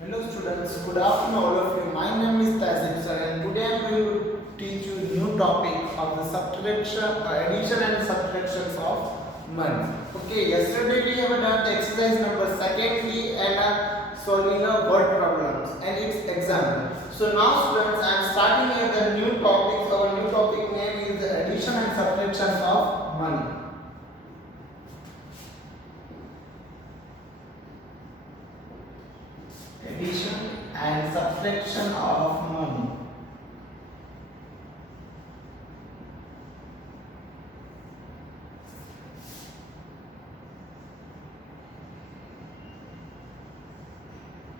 Hello students, good afternoon all of you. My name is Tasib sir and today I am going to teach you new topic of the subtraction, addition and subtractions of money. Okay, yesterday we have done the exercise number secondly and solving a word problems and its example. So now students I am starting here the new topic. Our new topic name is the addition and subtractions of money. Addition and subtraction of money.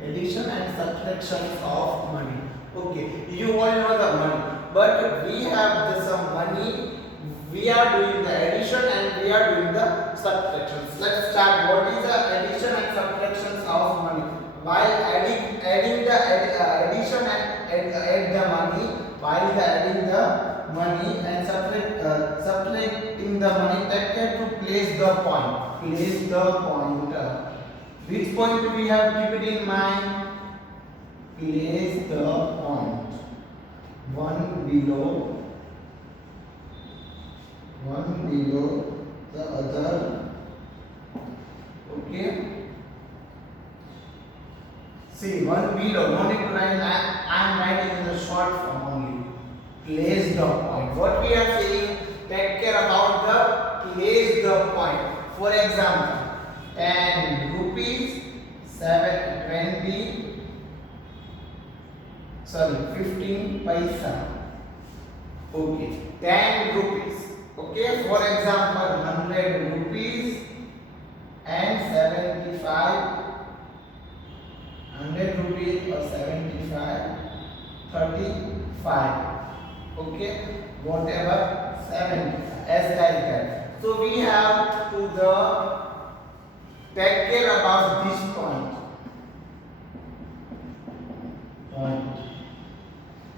Addition and subtraction of money. Okay, you all know the money, but we have the some money. We are doing the addition and we are doing the subtractions. Let's start. What is the addition and subtractions of money? While adding the addition and add the money, while the adding the money and subtracting the money, take care to place the point. Place the pointer. Which point we have keep it in mind? Place the point. One below the other. Okay. See, one below. No need to write. I am writing in the short form only. Place the point. What we are saying? Take care about the place the point. For example. 10 rupees 15 paisa. Okay, 10 rupees. Okay, for example 100 rupees and 75, 100 rupees or 75, 35. Okay, whatever 70 as like that. So we have to the take care about this point.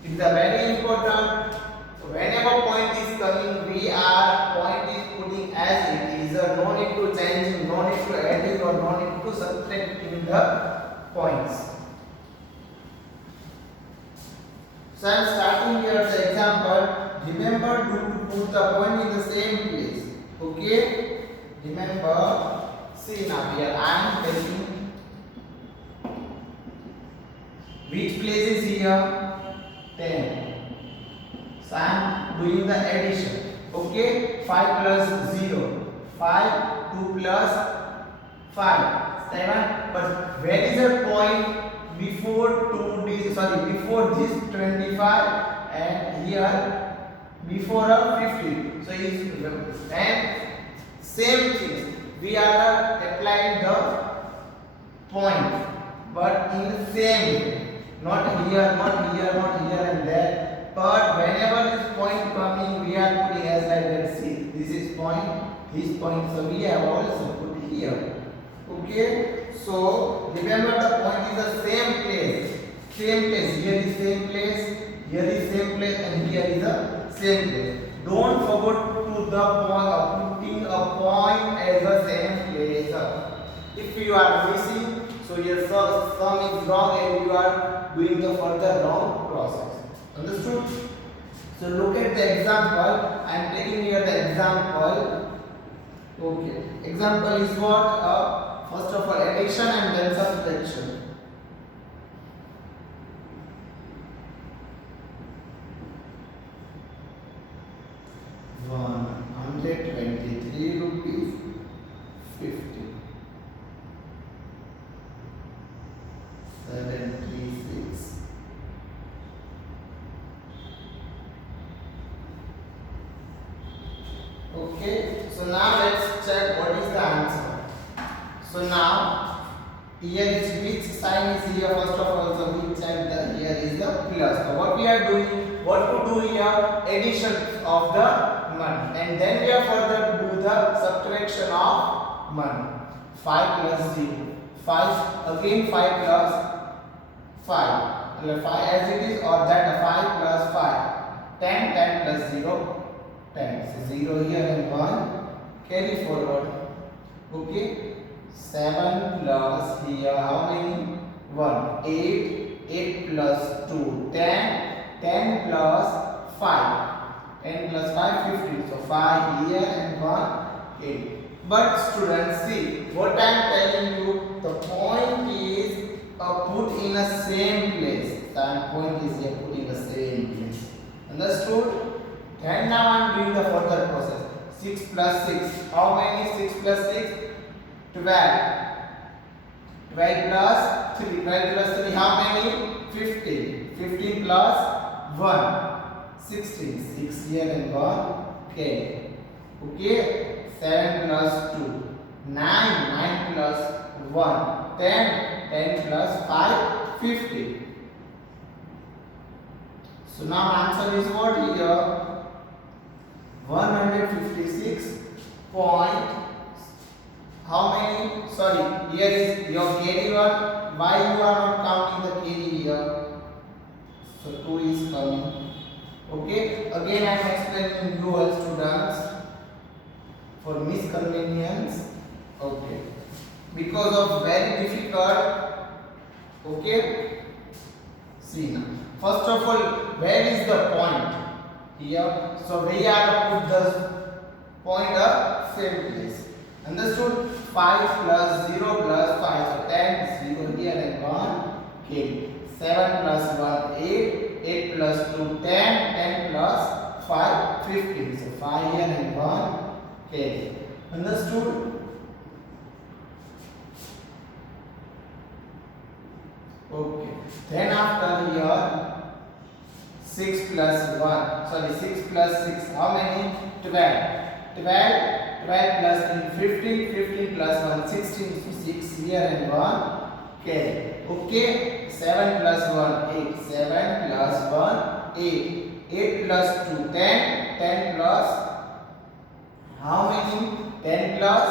It is a very important. So whenever point is coming, we are point is putting as it is. No need to change, no need to adding or no need to subtracting the points. So I am starting here the example. Remember to put the point in the same place. Okay. Remember. See now here I am taking which place is here 10. So I am doing the addition. Okay, 5 plus 0, 5, 2 plus 5, 7. But where is the point before before this 25 and here before a 50. So is and same thing. We are applying the point, but in the same way, not here, not here, not here and there. But whenever this point coming, we are putting as like that. See, this is point, this point. So we have also put here. Okay. So remember the point is the same place. Same place. Here is same place. Here is same place, and here is the same place. Don't forget to the point putting a point as the same place. If you are missing, so your sum is wrong and you are doing the further wrong process. Understood? So look at the example. I am taking here the example. Okay. Example is what? First of all, addition and then subtraction. 123 rupees 50, 76. Okay, so now let's check what is the answer. So now here is which sign is here first of all. So we check the here is the plus. So what we are doing, what to do here? Addition of the money, and then we are further do the subtraction of money. 5 plus 0, 5 again 5 plus 5, 5 as it is, or that 5 plus 5, 10, 10 plus 0, 10. So 0 here and 1 carry forward. Okay, 7 plus here how many? 1. 8, 8 plus 2, 10, 10 plus 5, 10 plus 5, 15. So 5 here and 1 8. But students, see what I am telling you, the point is put in the same place. The point is here put in the same place. Understood? And now I am doing the further process. 6 plus 6. How many 6 plus 6? 12. 12 plus 3. 12 plus 3. How many? 15. 15 plus 1. 16. 6 here and 1. Okay. Okay. 7 plus 2. 9. 9 plus 1. 10. 10 plus 5. 50. So now answer is what here? 156 point. How many? Sorry, here is your carry one. Why you are not counting the carry here? So 2 is coming. Okay. Again I am explaining you all students for misconvenience. Okay. Because of very difficult. Okay. See now. First of all, where is the point? Here. So we have put the point same place. Understood? 5 plus 0 plus 5. So 10, 0 here and 1. Okay. 7 plus 1, 8. 8 plus 2, 10. 10 plus 5, 15. So 5 here and 1. Okay. Understood? Okay. Then after here, 6 plus 1. Sorry, 6 plus 6. How many? 12. 12. 12 plus 3, 15. 15 plus 1, 16. So 6 here and 1. Okay. Okay. 7 plus 1, 8. 7 plus 1, 8. 8 plus 2, 10. 10 plus how many? 10 plus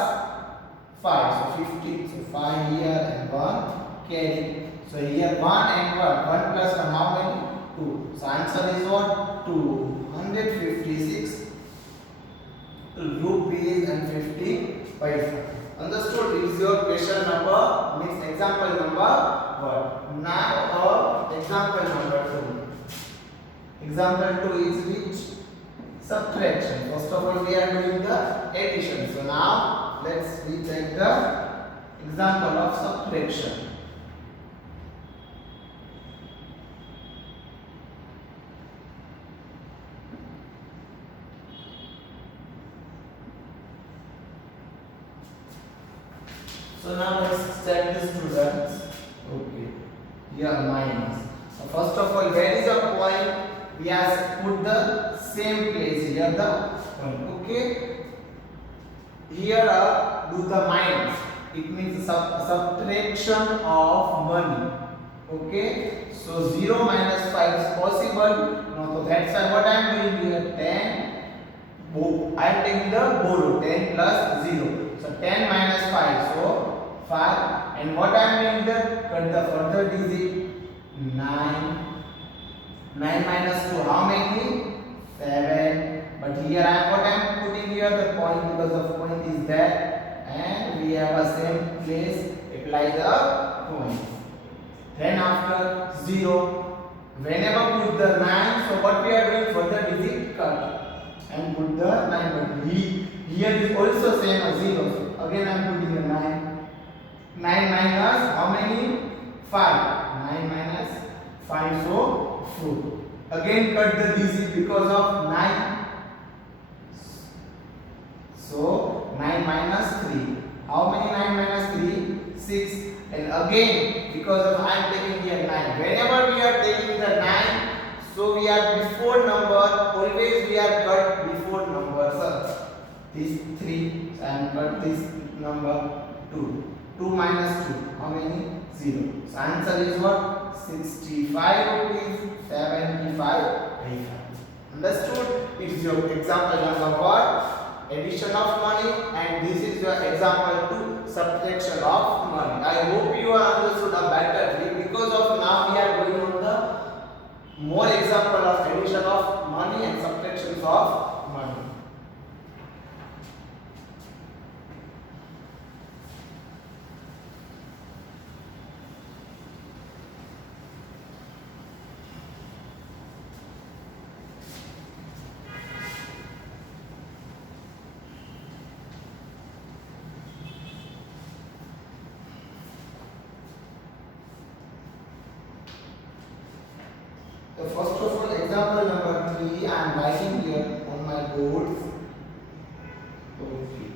5. So 15. So 5 here and 1. Carry. So here 1 and 1. 1 plus 1. How many? 2. So answer is what? 256 rupees and 50 paisa. Understood? This is your question number, means example number 1. Now example number 2. Example 2 is which? Subtraction. First of all, we are doing the addition. So now let's retake the example of subtraction. So now let's check the students. Okay. Here minus. So first of all, where is the point? We have put the same place here the point. Okay. Here do the minus. It means subtraction of money. Okay. So 0 minus 5 is possible. No, so that's why what I am doing here 10. I am taking the borrow 10 plus 0. So 10 minus 5. So 5, and what I am doing here, cut the further digit 9. 9 minus 2, how many? 7. But here what I am putting here the point, because the point is there, and we have a same place. Apply the point. Then after 0, whenever put the 9, so what we are doing, further digit cut and put the 9. But here is also same as 0. So again I am putting the 9. 9 minus how many? 5. 9 minus 5, so 4. Again cut the digit because of 9. So 9 minus 3. How many 9 minus 3? 6. And again because of I am taking here 9. Whenever we are taking the 9, so we are before number. Always we are cut before number. So this 3 and cut this number 2. 2 minus 2, how many? 0. So answer is what? 65 rupees, 75 paisa. Understood? It is your example number 1, addition of money, and this is your example 2, subtraction of money. I hope you are understood a better way, because of now we are going on the more example of addition of money and subtractions of money. first of all, example number 3 I am writing here on my board. Okay.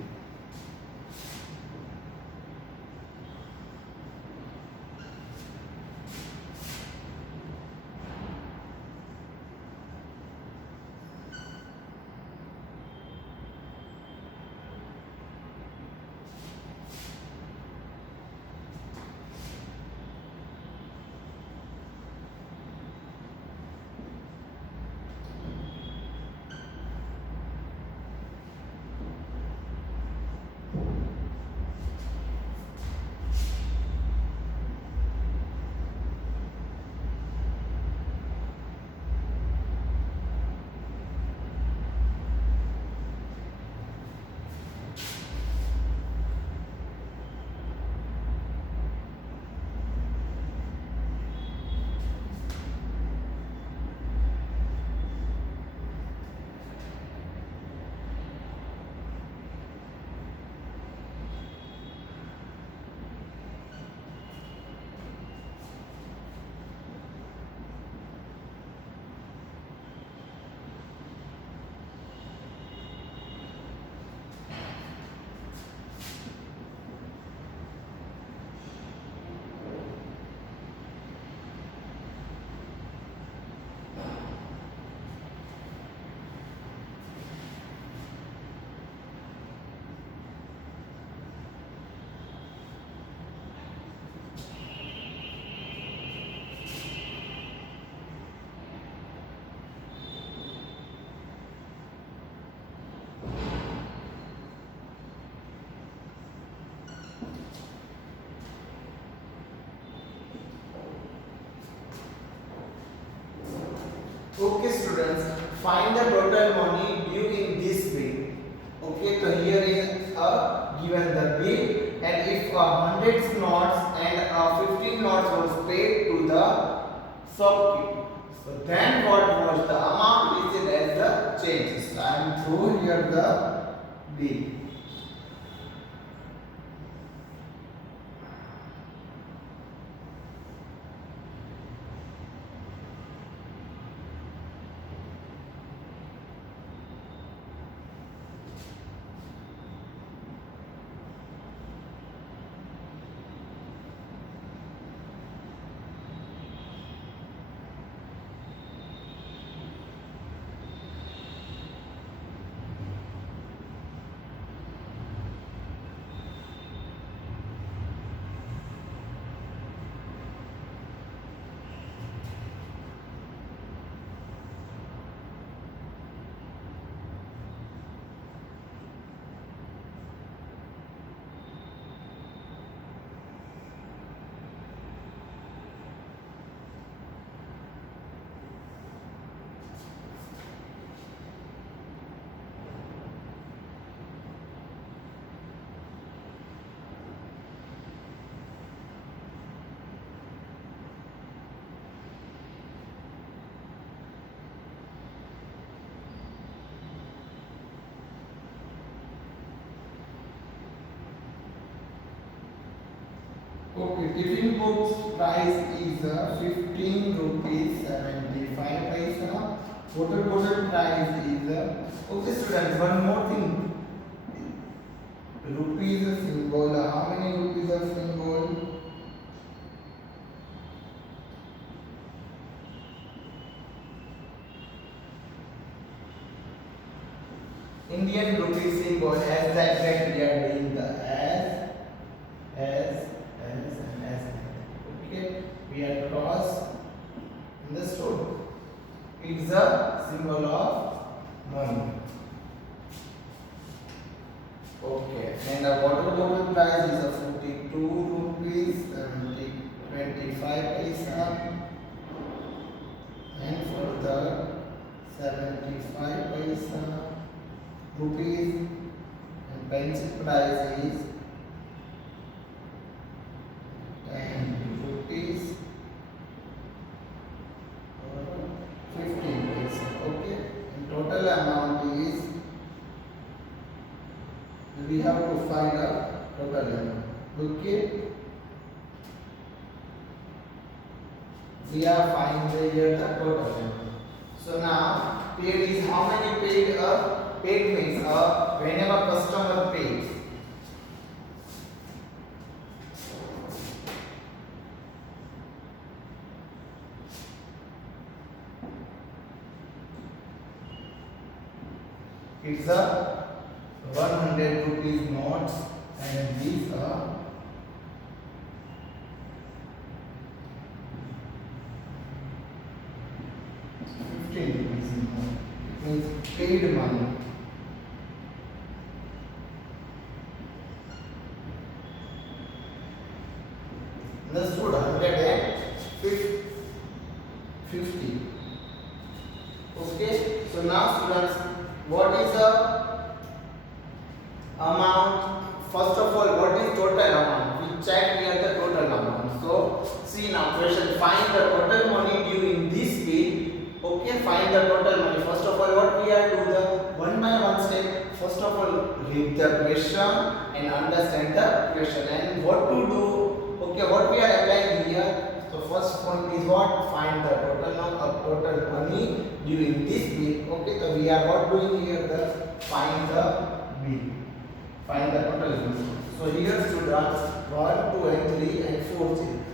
Okay students, find the total money due in this way. Okay, so here is given the bill, and if 100 notes and 15 notes was paid to the shopkeeper, so then what was the amount listed as the changes? So I am through here the bill. Okay, tiffin box price is 15 rupees 75 paisa. Water bottle price is okay students, one more thing. Rupees symbol. How many rupees are symbol? Indian rupee symbol as that we are doing the as and as. Okay, we are cross in the stone. It's a symbol of money. Okay, and the water bottle price is a 42 rupees 25 paisa, and for the 75 paisa rupees, and pencil price is 10 rupees 15 paisa. Okay, and total amount is, we have to find a total amount. Okay, We are finding here the total amount. So now paid is how many paid? Paid means whenever customer pays. It's a 100 rupees notes and these are 15 rupees note. It means paid money. Understood? 150. Okay. So now students, what is the amount? First of all, what is total amount? We check here the total amount. So see now question, find the total money due in this bill. Okay, find the total money. First of all, what we are do the one by one step. First of all, read the question and understand the question and what to do. Okay, what we are applying here. So first point is what? Find the total amount of total money due in this bill. Okay, so we are what doing here? The find the bill. Find the total bill. So here students 1, 2 and 3 and 4 things.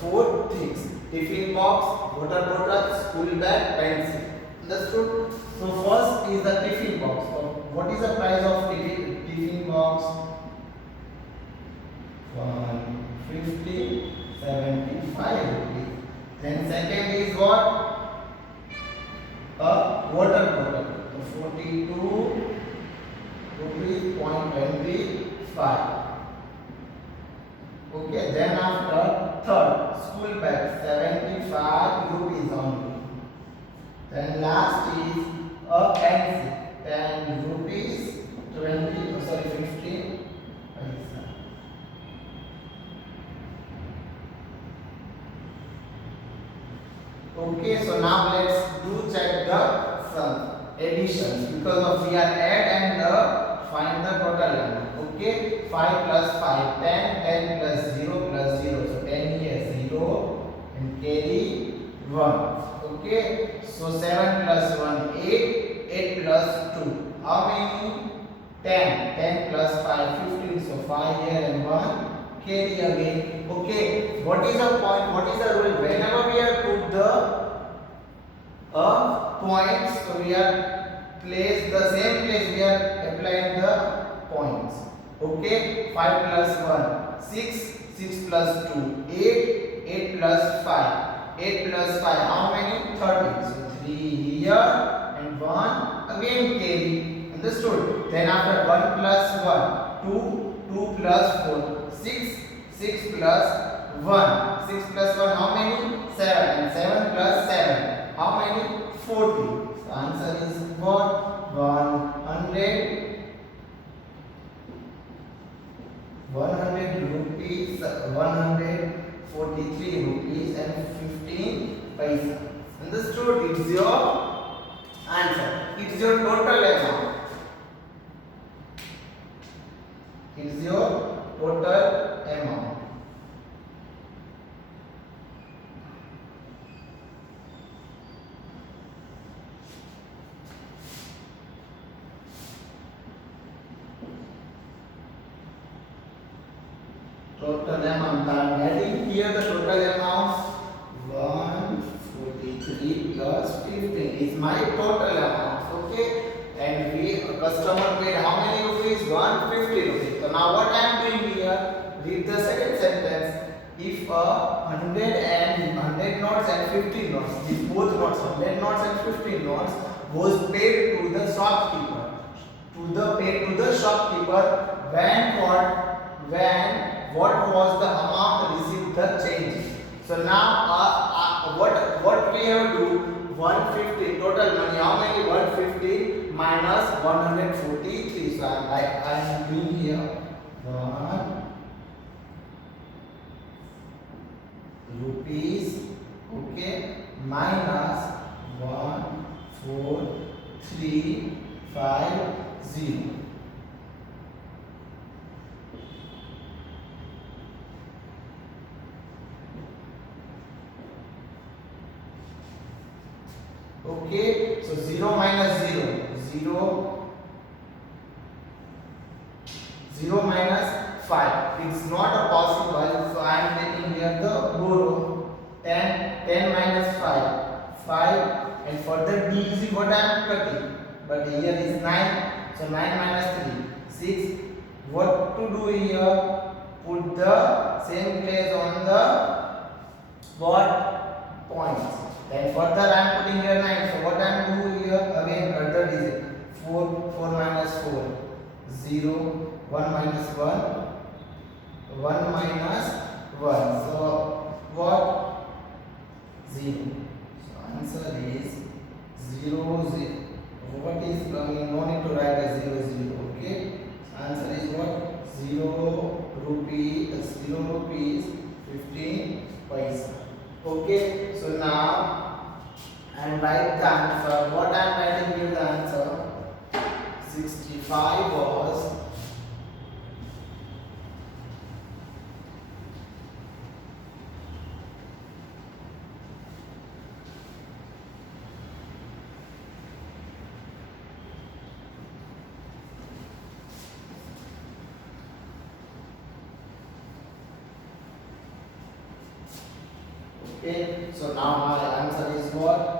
4 things. Tiffin box, water bottle, school bag, pencil. Understood? So first is the tiffin box. So what is the price of tiffin box? 150, 75 rupees. Then second is what? A water bottle. So 42 rupees point 25. Okay, then after third school bag 75 rupees only. Then last is a pencil 10 rupees 15 paisa. Okay, so now let's do check the sum addition because of we are add and find the total amount. Okay, 5 plus 5 10, 10 plus 0 plus 0, so 10 here 0 and carry 1. Okay, so 7 plus 1 8, 8 plus 2 how many? 10, 10 plus 5 15, so 5 here and 1 carry again. Okay, what is the point? What is the rule? Whenever we are put the points, so we are place the same place we are applying the points. Okay, 5 plus 1 6, 6 plus 2 8, 8 plus 5 8 plus 5 how many? 30, so 3 here and 1 again carry. Understood? Then after 1 plus 1 2, 2 plus 4 6, 6 plus 1 6 plus 1 how many? 7 and 7 plus 7 how many? 40. So answer is what? 100 rupees 143 rupees and 15 paisa. Understood? It's your answer. It's your total amount. It's your total amount. Total amount. I am adding here the total amount 143 plus 15 is my total amount. Okay, and we customer paid how many rupees? 150 rupees. So now what I am doing here? Read the second sentence. If 100 notes and 15 notes, these both notes 100 notes and 15 notes was paid to the shopkeeper, paid to the shopkeeper when what was the amount received the change. So now what we have to do? 150 total money how many? 150 minus 143. So I am doing here 1 rupees, okay, minus 14350. Okay, so 0 minus 0, 0 minus 5. It's not a possible, so I am taking here the borrow. 10 minus 5, 5, and further d is what I am cutting. But here is 9, so 9 minus 3, 6. What to do here? Put the same place on the what points. Then further I am putting here 9. So what I am doing here? Again further digit. 4, 4 minus 4, 0, 1 minus 1, 1 minus 1. So what? 0. So answer is 0, 0. What is coming? No need to write a 0, 0. Okay. So answer is what? 0 rupees 15 paisa. Okay. So now and write the answer. What I am writing here the answer? 65 was okay. So now my answer is what?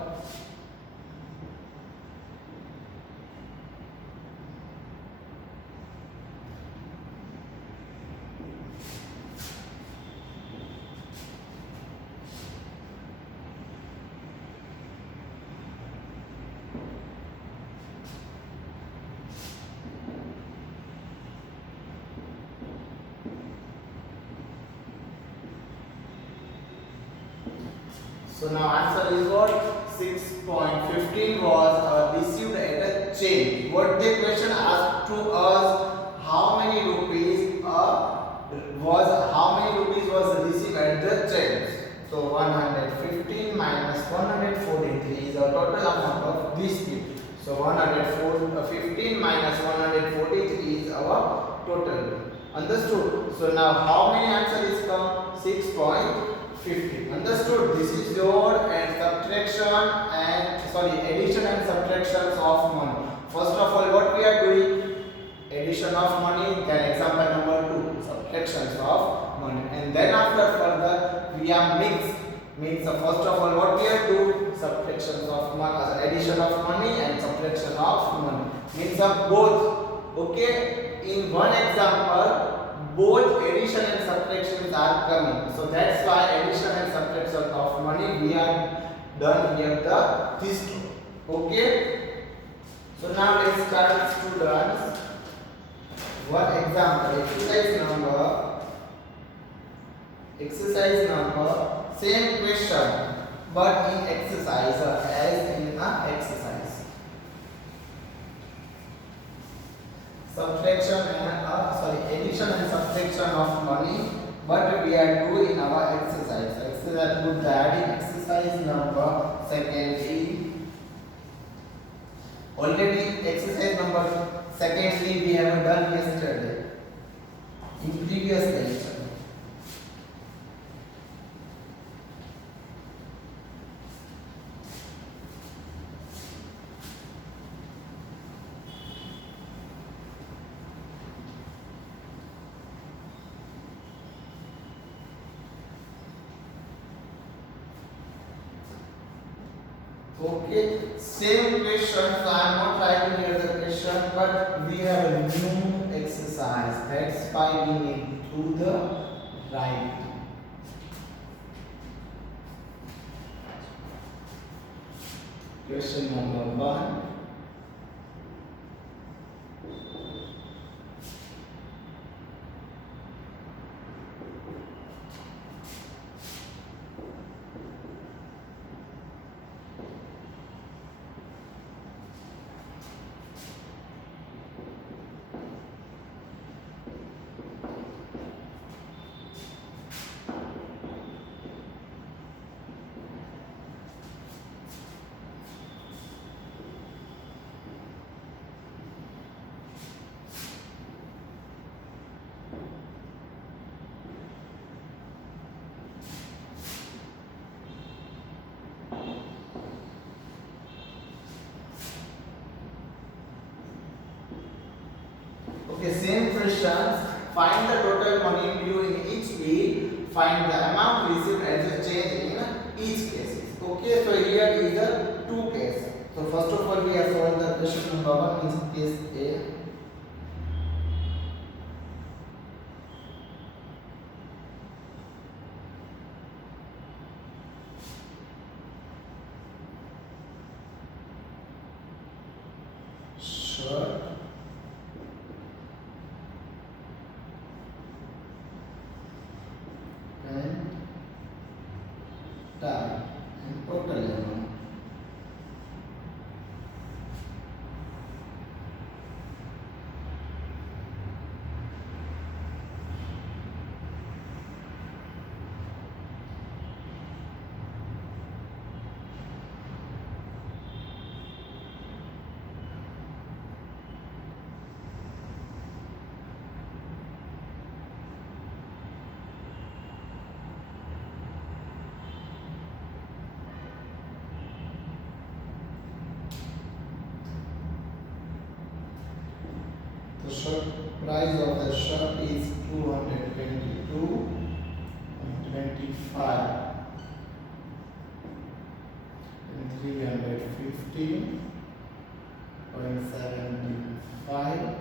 So now answer is what? 6.15 was received at a change. What the question asked to us? How many rupees was received at the change? So 115 minus 143 is our total amount of dispute. So 115 minus 143 is our total. Understood? So now how many answers is come? 6.50. Understood? This is your addition and subtractions of money. First of all, what we are doing? Addition of money. Then example number 2, subtractions of money. And then after further we are mix. So first of all, what we are doing? Subtractions of money, addition of money and subtraction of money. Means of both. Okay. In one example, both addition and subtractions are coming. So that's why addition and subtraction of money we are done here this two. Okay. So now let's start, students. One example, exercise number, same question but in exercise as in a exercise. Addition and subtraction of money, but we are doing in our exercise. Exercise, put that in exercise number secondly. Already exercise number secondly we have done yesterday in previous lecture. Okay, same question, so I am not writing here the question, but we have a new exercise. That's why we need to the right. Question number 1. questions. Find the total money due in each week. Find the amount received and the change in each case. Okay, so here is the two case. So first of all, we have solved the question number 1 is case A. Shirt, pen, tie, and total amount. The shirt price of the shirt is 222.25 and 315.75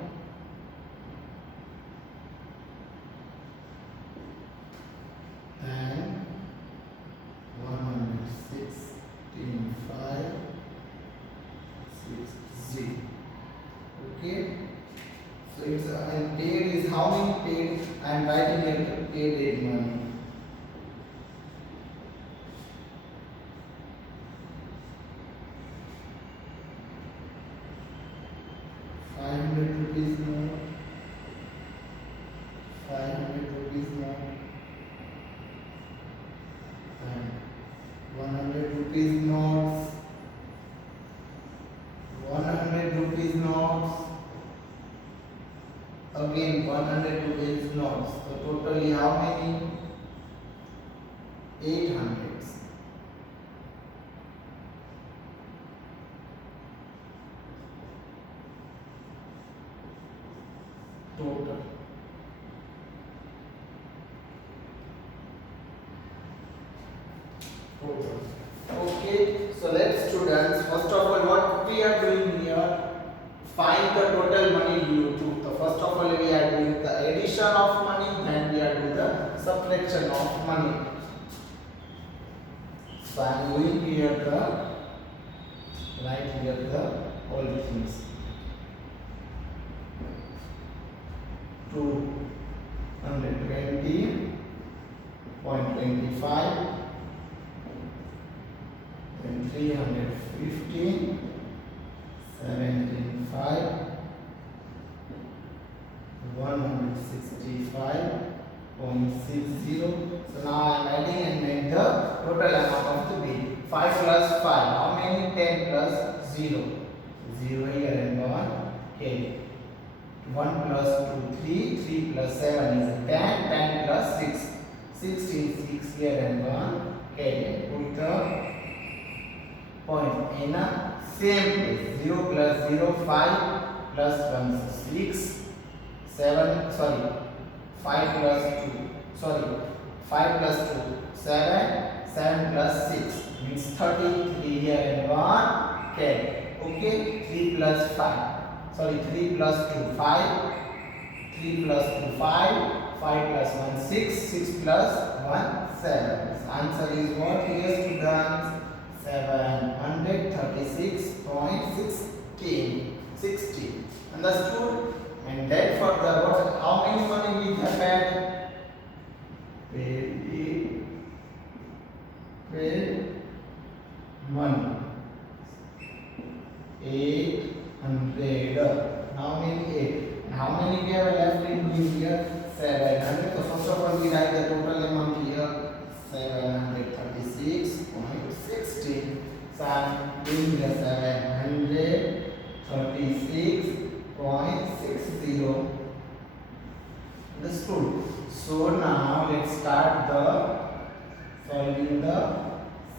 and 116.560. Okay. So it's and paid is how many paid? I am writing here paid money. ₹500 more. 500 rupees more. And 100 rupees notes. 100 rupees notes. Again 100 rupees notes. So totally how many? 800s. Total. Total. Okay. So let's students. First of all, what we are doing here? Find the total money due to. So first of all, we are doing the addition of money, then we are doing the subtraction of money. So I am doing here the write here the all things. 220.25 and 315. 75, 165.60. So now I am adding and make the total amount of the bill. 5 plus 5. How many? 10 plus 0. 0 here and 1. Okay. 1 plus 2, 3. 3 plus 7 is 10. 10 plus 6. 6 is 6 here and 1. Okay. Put the point in a same place. 0 plus 0, 5 plus 1, 6, 7, sorry, 5 plus 2, sorry, 5 plus 2, 7, 7 plus 6, means 33 here and 1, okay, okay, 3 plus 5, sorry, 3 plus 2, 5, 3 plus 2, 5, 5 plus 1, 6, 6 plus 1, 7. So answer is what here students? 736.16. Understood? And then for the what? How many money we have had? Paid money. 800. How many 8? And how many we have left in here? 700. So first of all, we write the total amount here. 736.60. So I am doing the 736.60. Understood? So now let's start the solving the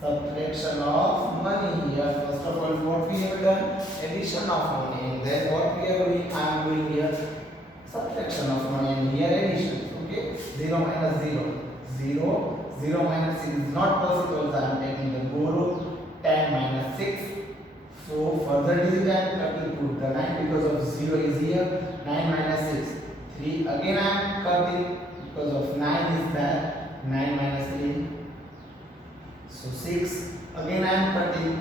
subtraction of money here. First of all, what we have done? Addition of money. And then what we are doing? I am doing here subtraction of 1 and here addition. Okay, 0 minus 0, 0, 0 minus 6 is not possible, so I am taking the guru. 10 minus 6, so further digit I am cutting to the 9 because of 0 is here. 9 minus 6, 3, again I am cutting because of 9 is there. 9 minus 3, so 6, again I am cutting.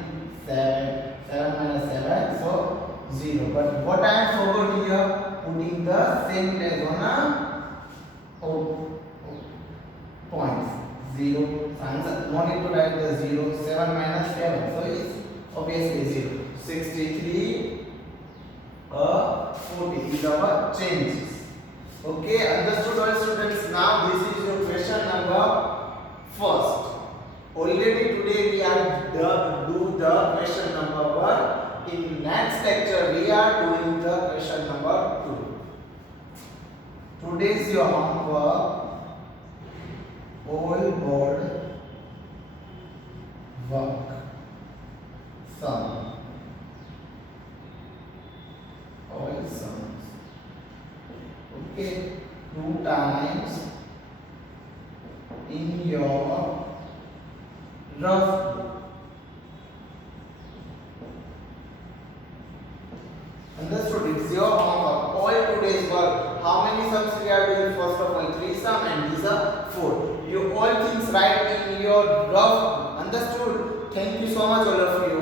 7, 7 minus 7, so 0. But what I am forgot here, putting the same place on a points. 0. So answer, no need to write the 0. 7 minus 7, so it's obviously 0. 63, 40 is our changes. Okay, understood all students? Now this is your question number first. Already today we are do the question number 1. In next lecture we are doing the question number 2. Today's your homework. All board work sum. All sums. Okay, 2 times in your rough book. Understood? It's your homework. All today's work. How many sums we are doing? First of all, 3 sum and these are 4. You all things write in your rough book. Understood? Thank you so much all of you.